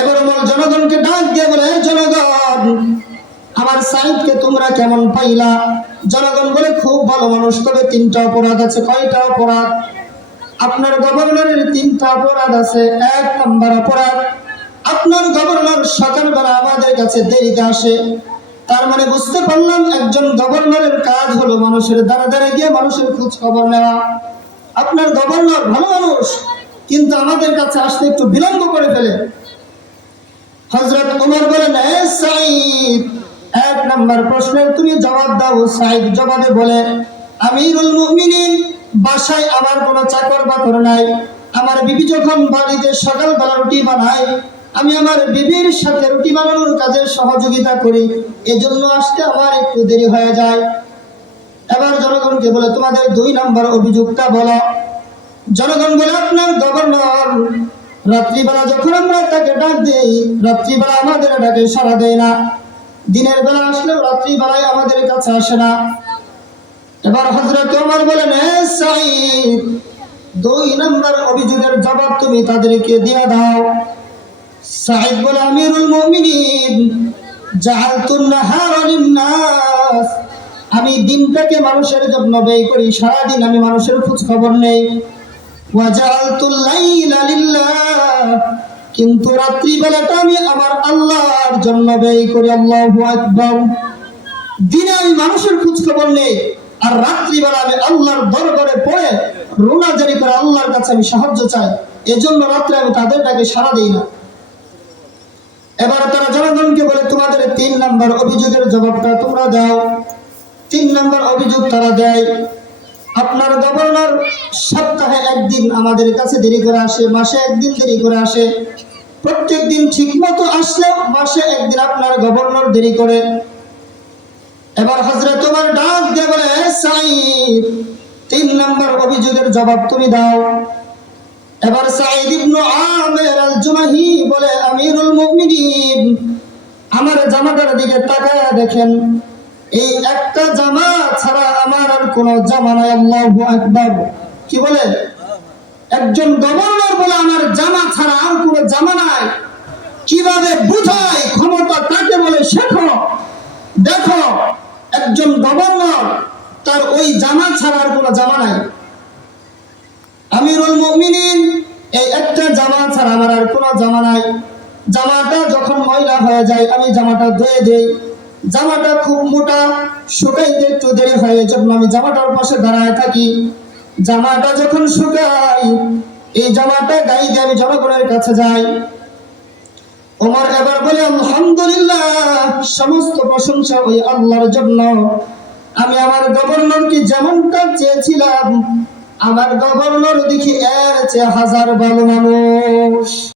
এবার ওমর জনগণকে ডাক দিয়ে বলে, জনগণ, আমার সাইদকে তোমরা কেমন পাইলা? জনগণ বলে, খুব ভালো মানুষ, তবে 3টা অপরাধ আছে। কয়টা অপরাধ? আপনার গভর্নরের 3টা অপরাধ আছে। 1 নম্বর অপরাধ, আপনার গভর্নর সকালবেলা আমাদের কাছে দেরিতে আসে। তার মানে বুঝতে পারলাম একজন গভর্নরের কাজ হলো মানুষের দ্বারা দ্বারা গিয়ে মানুষের খোঁজ খবর নেওয়া। আপনার গভর্নর ভালো মানুষ, কিন্তু আমাদের কাছে আসতে একটু বিলম্ব করে ফেলে। হযরত ওমর বলেন, এ সাঈদ, 1 নম্বর প্রশ্নের তুমি জবাব দাও। সাঈদ জবাবে বলে, আমিরুল মুমিনিন, বাসায় আমার কোনো চাকর বাকর নাই। আমার বিবি যখন বাড়িতে সকালবেলা রুটি বানায়, আমি আমার বিবির সাথে রুটি বানানোর কাজে সহযোগিতা করি, এজন্য আসতে আমার একটু দেরি হয়ে যায়। এবার জনগণকে বলে, তোমাদের 2 নম্বর অভিযোগটা বলো। জনগণ বলে, আপনার গভর্নর রাত্রিবেলা যখন আমরা তাকে ডাক দেই, রাত্রিবেলা আমাদের ডাকে সাড়া দেয় না। দিনের বেলা আসলেও রাত্রিবেলায় আমাদের কাছে আসে না। এবার হযরত ওমর বলেন, এ সাঈদ, 2 নম্বর অভিযোগের জবাব তুমি তাদেরকে দিয়ে দাও। সাঈদ বলে, আমিরুল মুমিনিন, জাআলতুন নাহারা লিন-নাস, আমি দিনটাকে মানুষের জন্য ব্যয় করি, সারা দিন আমি মানুষের খোঁজ খবর নেই। ওয়া জাআলতুল লাইলা লিল্লাহ, কিন্তু রাত্রিবেলাটা আমি আমার আল্লাহর জন্য ব্যয় করি। আল্লাহু আকবার। দিনে আমি মানুষের খোঁজ খবর নেই, আর রাত্রিবেলা আমি আল্লাহর দরবারে পড়ে রোনা জারি করে আল্লাহর কাছে আমি সাহায্য চাই, এজন্য রাত্রে আমি তাদের ডাকে সাড়া দেই না। এবার তারা জনগণকে বলে, তোমাদের 3 নম্বর অভিযোগের জবাবটা তোমরা দাও। 3 নম্বর অভিযোগ তারা দেয়, আপনার গভর্নর সপ্তাহে 1 দিন আমাদের কাছে দেরি করে আসে, মাসে 1 দিন দেরি করে আসে। প্রত্যেক দিন ঠিক মতো আসলেও মাসে 1 দিন আপনার গভর্নর দেরি করে। এবার হযরত ওমর ডাক দিয়ে বলে, সাঈদ, 3 নম্বর অভিযোগের জবাব তুমি দাও। এবার সাঈদ ইবনে আমির আল-জুমাহি বলে, আমিরুল মুমিনিন, আমার জামাটার দিকে তাকায়া দেখেন, এই একটা জামা ছাড়া আমার আর কোনো জামা নাই। আল্লাহু আকবার। কি বলে? একজন গভর্নর বলে আমার জামা ছাড়া আর কোনো জামা নাই। কিভাবে বুঝায় ক্ষমতা কাকে বলে শেখো। দেখো, একজন গভর্নর, তার ওই জামা ছাড়া আর কোনো জামা নাই। আমিরুল মুমিনিন, এই একটা জামা ছাড়া আমার আর কোনো জামা নাই। জামাটা যখন ময়লা হয়ে যায় আমি জামাটা ধুয়ে দেই। জামাটা খুব মোটা, শুকাইতে একটু দেরি হয়, এজন্য আমি জামাটার পাশে দাঁড়ায় থাকি। জামাটা যখন শুকায়, এই জামাটা গায়ে দিয়ে আমি জনগণের কাছে যাই। ওমর এবার বলে, আলহামদুলিল্লাহ, সমস্ত প্রশংসা ওই আল্লাহর জন্য। আমি আমার গভর্নরকে যেমনটা চেয়েছিলাম, আমার গভর্নর দেখি এর চেয়ে 1000 ভালো মানুষ।